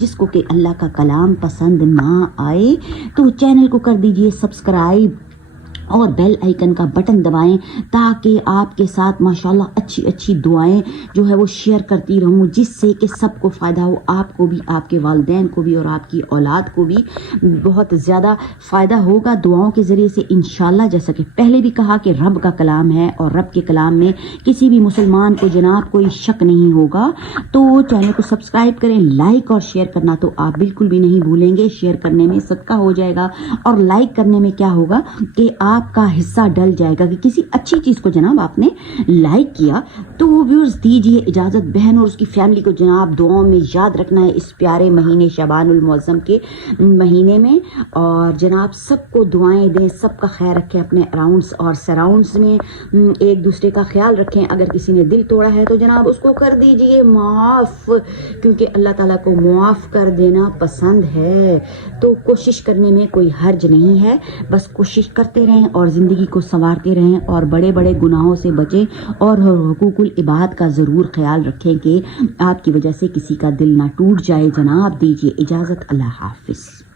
جس کو کہ اللہ کا کلام پسند نہ آئے تو چینل کو کر دیجئے سبسکرائب اور بیل آئیکن کا بٹن دبائیں تاکہ آپ کے ساتھ ماشاءاللہ اچھی اچھی دعائیں جو ہے وہ شیئر کرتی رہوں، جس سے کہ سب کو فائدہ ہو، آپ کو بھی، آپ کے والدین کو بھی اور آپ کی اولاد کو بھی بہت زیادہ فائدہ ہوگا دعاؤں کے ذریعے سے انشاءاللہ۔ جیسا کہ پہلے بھی کہا کہ رب کا کلام ہے اور رب کے کلام میں کسی بھی مسلمان کو جناب کوئی شک نہیں ہوگا، تو چینل کو سبسکرائب کریں، لائک اور شیئر کرنا تو آپ بالکل بھی نہیں بھولیں گے۔ شیئر کرنے میں صدقہ ہو جائے گا اور لائک کرنے میں کیا ہوگا کہ آپ کا حصہ ڈل جائے گا کہ کسی اچھی چیز کو جناب آپ نے لائک کیا۔ تو ویورز دیجئے اجازت، بہن اور اس کی فیملی کو جناب دعاؤں میں یاد رکھنا ہے اس پیارے مہینے شعبان المعظم کے مہینے میں، اور جناب سب کو دعائیں دیں، سب کا خیر رکھیں، اپنے اراؤنڈس اور سراؤنڈس میں ایک دوسرے کا خیال رکھیں۔ اگر کسی نے دل توڑا ہے تو جناب اس کو کر دیجئے معاف، کیونکہ اللہ تعالیٰ کو معاف کر دینا پسند ہے۔ تو کوشش کرنے میں کوئی حرج نہیں ہے، بس کوشش کرتے رہیں اور زندگی کو سنوارتے رہیں اور بڑے بڑے گناہوں سے بچیں اور حقوق العباد کا ضرور خیال رکھیں کہ آپ کی وجہ سے کسی کا دل نہ ٹوٹ جائے۔ جناب دیجیے اجازت، اللہ حافظ۔